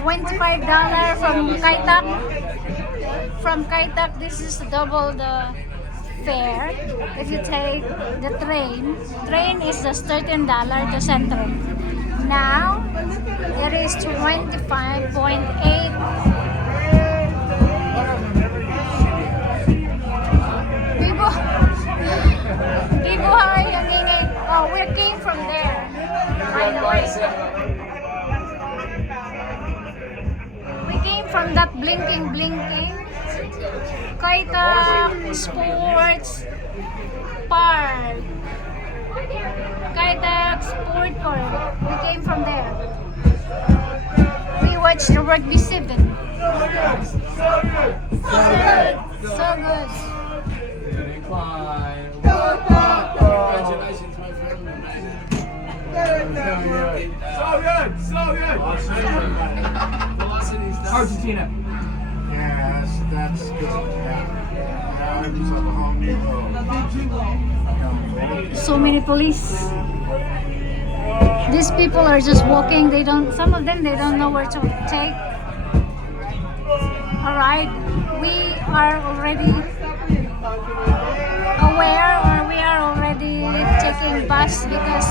$25 from Kaitak. From Kaitak, this is double the fare. If you take the train is just $13 to Central. Now, it is 25.8. Bibo, hi, ang ingay. Oh, we came from there. By the way. We came from that blinking. Kaitak Sports Park. Kaitak Sport Park. We came from there. We watched the Rugby 7. So good. Congratulations, my friend. So good. Argentina. Yes, that's good. Yeah, I was at the Home Depot. So many police. These people are just walking. Some of them, they don't know where to take a ride. We are already aware, or we are already taking bus because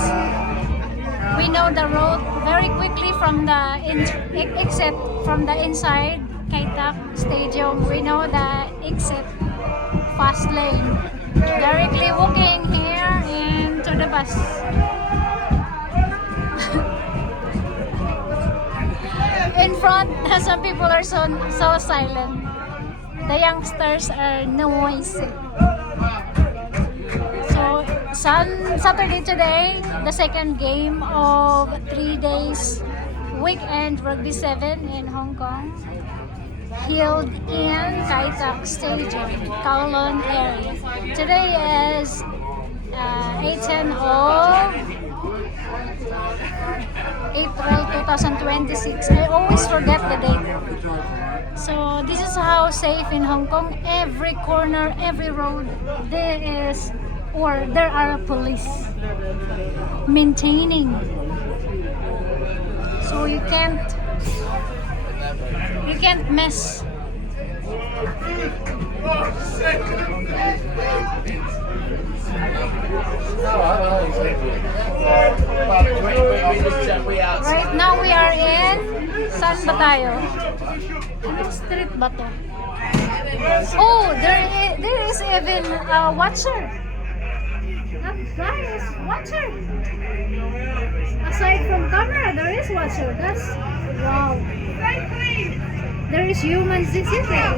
we know the road very quickly from the exit from the inside Kaitak Stadium. We know the exit fast lane. Directly walking here into the bus. In front, some people are so silent. The youngsters are noisy. So, Saturday today, the second game of 3 days weekend Rugby 7 in Hong Kong, held in Kaitak Stadium, Kowloon area. Today is 18 of April 2026. I always forget the date. So this is how safe in Hong Kong. Every corner, every road, there are police maintaining. So you can't miss. Right now we are in San Batayo. Anong street ba to? Oh, there is even a watcher. That guy is watcher. Aside from camera, there is watcher. That's wow. There is humans in there.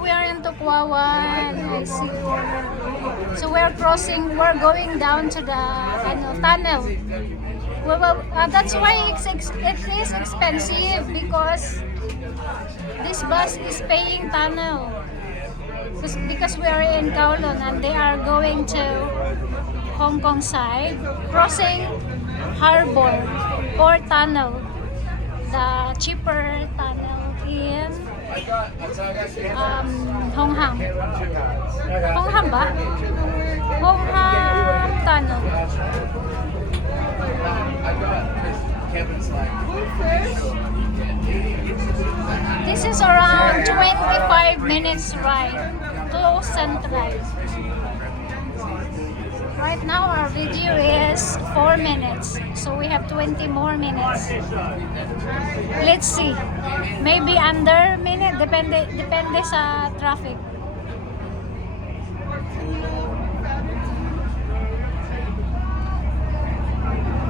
We are in Tokwawan. I see. So we're going down to the tunnel. Well, that's why it is expensive, because this bus is paying tunnel. Because we are in Kowloon and they are going to Hong Kong side, crossing harbor or tunnel, the cheaper tunnel in Hong Ham. Hong Ham ba? Hong Ham tunnel. This is around 25 minutes ride to Central. Right now our video is 4 minutes, so we have 20 more minutes. Let's see. Maybe under minute, depende sa traffic.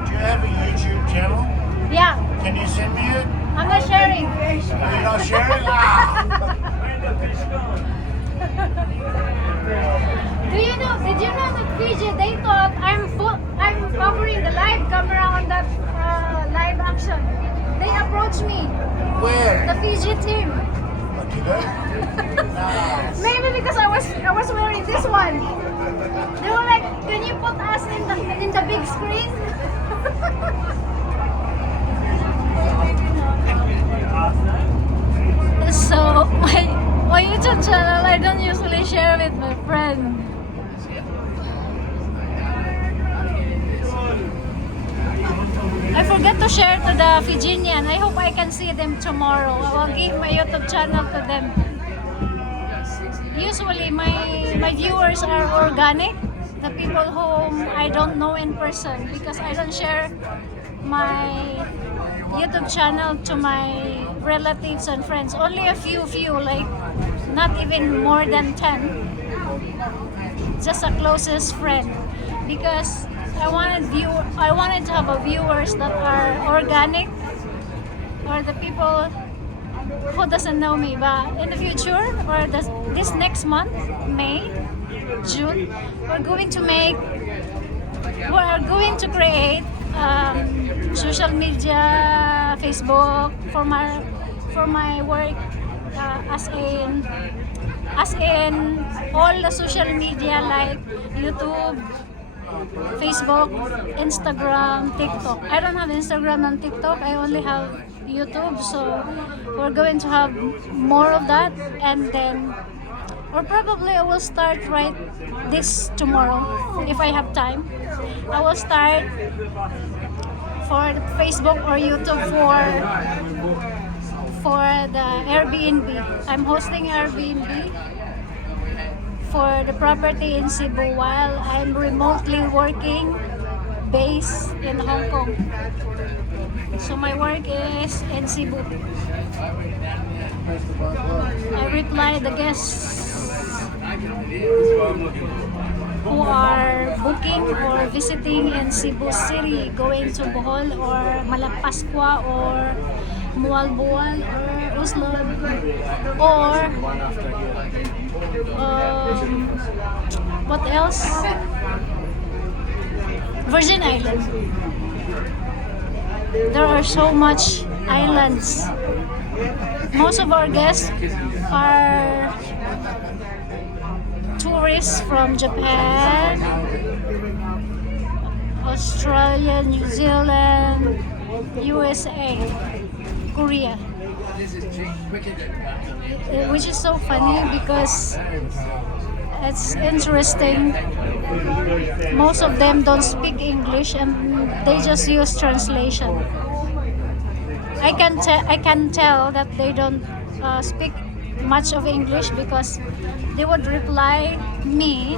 Do you have a YouTube channel? Yeah, Can you send me it? I'm not sharing. You're not sharing? Did you know that PJ, they thought I'm covering the live camera on that live action. They approached me, Where? the Fiji team. Do they? Nice. Maybe because I was wearing this one. They were like, "Can you put us in the big screen?" my YouTube channel. I don't usually share with my friend. I forgot to share to the Fijian. I hope I can see them tomorrow. I will give my YouTube channel to them. Usually my viewers are organic, the people whom I don't know in person, because I don't share my YouTube channel to my relatives and friends. Only a few, like not even more than 10. Just a closest friend, because I wanted to have a viewers that are organic, or the people who doesn't know me. But in the future, or this next month, May, June, we're going to create social media, Facebook for my work, as in all the social media like YouTube, Facebook, Instagram, TikTok. I don't have Instagram and TikTok. I only have YouTube. So we're going to have more of that, and then, or probably I will start right this tomorrow if I have time. I will start for the Facebook or YouTube for the Airbnb. I'm hosting Airbnb for the property in Cebu while I'm remotely working based in Hong Kong. So my work is in Cebu. I reply the guests who are booking or visiting in Cebu City, going to Bohol or Malapascua or Mualboal or Uslod, or what else? Virgin Island. There are so much islands. Most of our guests are tourists from Japan, Australia, New Zealand, USA, Korea. Which is so funny because it's interesting. Most of them don't speak English and they just use translation. I can tell that they don't speak much of English because they would reply me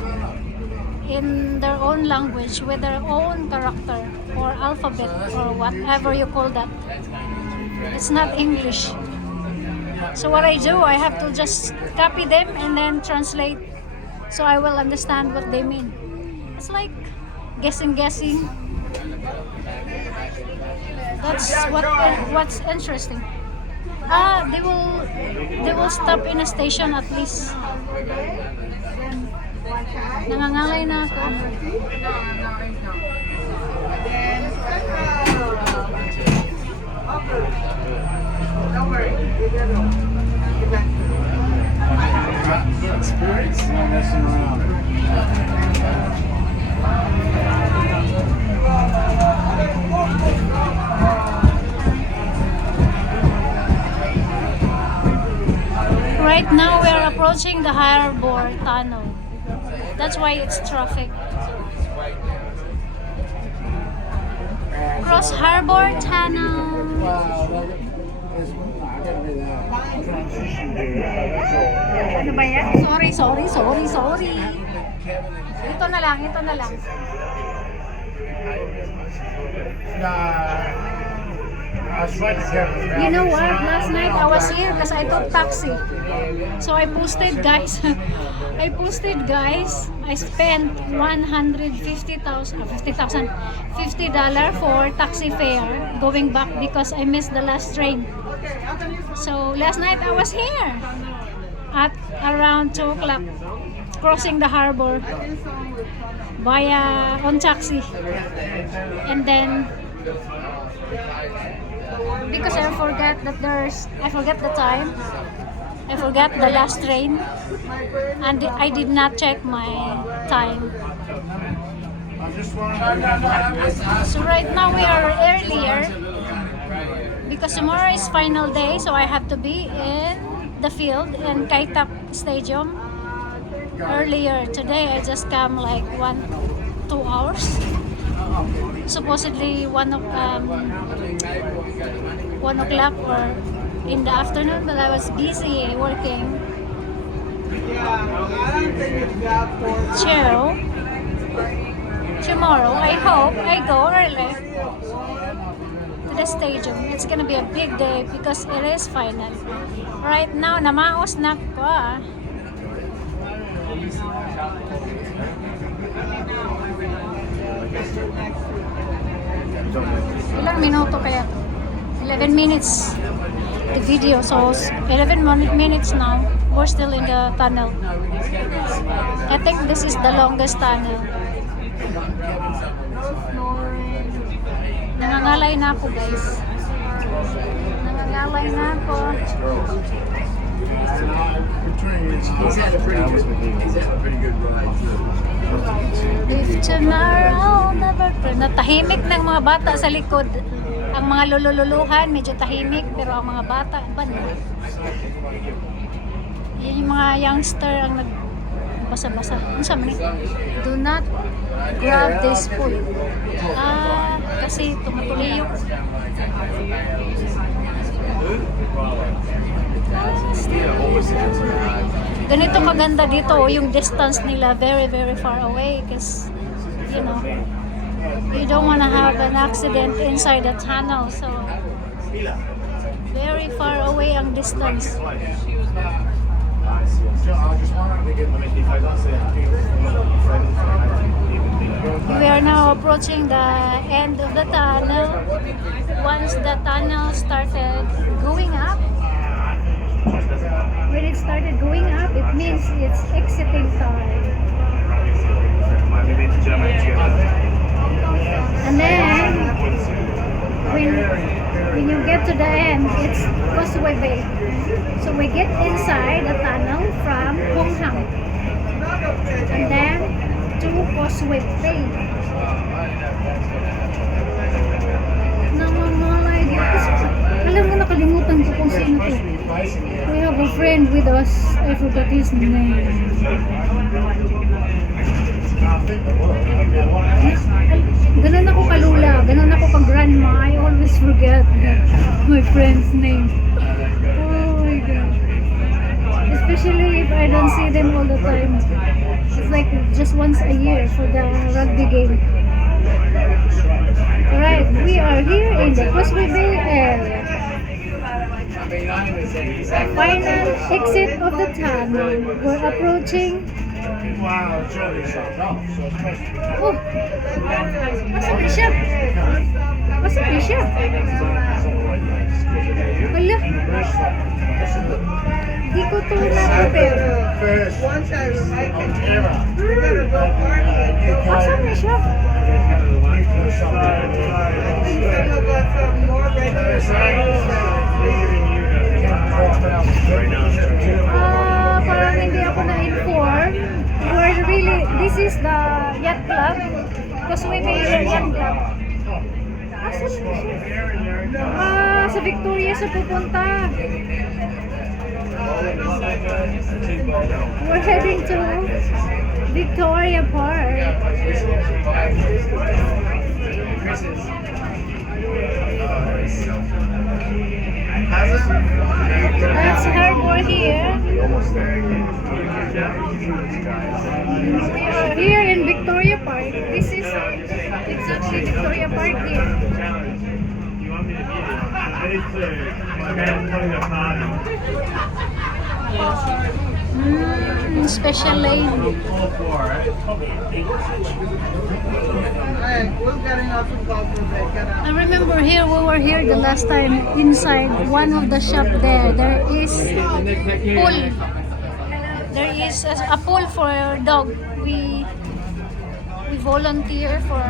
in their own language with their own character or alphabet or whatever you call that. It's not English. So what I do, I have to just copy them and then translate so I will understand what they mean. It's like guessing. That's what's interesting. They will stop in a station at least. Nangangalay na ako. Don't worry. Experience, no messing around. Right now we are approaching the Harbor Tunnel. That's why it's traffic. Cross Harbor Tunnel. Ano ba yan? Sorry. Ito na lang. You know what? Last night I was here because I took taxi. So I posted, guys. I spent $50 for taxi fare going back because I missed the last train. So last night I was here at around 2 o'clock, crossing the harbor on taxi, and then because I forgot the time, I forgot the last train, and I did not check my time. So right now we are earlier because tomorrow is final day, so I have to be in the field in Kaitak Stadium earlier today. I just come like 2 hours. Supposedly 1 o'clock or in the afternoon, but I was busy working. So tomorrow, I hope I go early to the stadium. It's gonna be a big day because it is final. Right now, namaos na ko. Ilang minuto kaya? 11 minutes the video, so 11 minutes now. We're still in the tunnel. I think this is the longest tunnel. Nangangalay na ako, guys. Nangangalay na ako. He's had a pretty good ride too. If tomorrow never... Natahimik ng mga bata sa likod. Ang mga lululuhan, medyo tahimik, pero ang mga bata, iba na. Yan yung mga youngster ang nagbasa-basa. Ano sabi niya? Do not grab this food. Kasi tumatuloy yung... Ganito kaganda dito, yung distance nila very very far away because you know you don't want to have an accident inside the tunnel, so very far away ang distance. We are now approaching the end of the tunnel. Once the tunnel started going up, when it started going up, it means it's exiting time. And then, when you get to the end, it's Causeway Bay. So we get inside the tunnel from Hong Kong. And then, to Causeway Bay. Nangangalay dito. Alam mo, nakalimutan ko kung sino to. We have a friend with us. I forgot his name. Ganun ako kalula. Ganun ako ka-grandma. I always forget my friend's name. Oh my God. Especially if I don't see them all the time. It's like just once a year for the rugby game. Alright, we are here in the Causeway Bay area. Final exit of the tunnel. We're approaching. Oh, what's a bishop? What's a bishop? Wala. Di ko to na-prepare. Once I can camera. What's a bishop? Parang hindi ako na-inform. This is the yacht club. Because we made a yacht club. Sa Victoria sa pupunta. We're heading to Victoria Park. That's Harbor here. We are here in Victoria Park. This is exactly Victoria Park here. Special lane. I remember here, we were here the last time inside one of the shop there. There is pool. There is a pool for dog. We volunteer for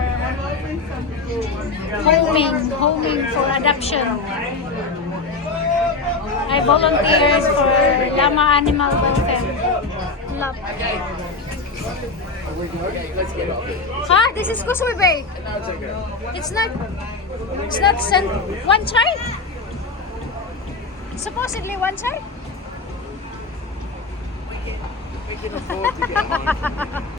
homing for adoption. I volunteered for Llama Animal Welfare Club. This is Causeway Bay. It's not one side. Supposedly one side. We can afford to get home.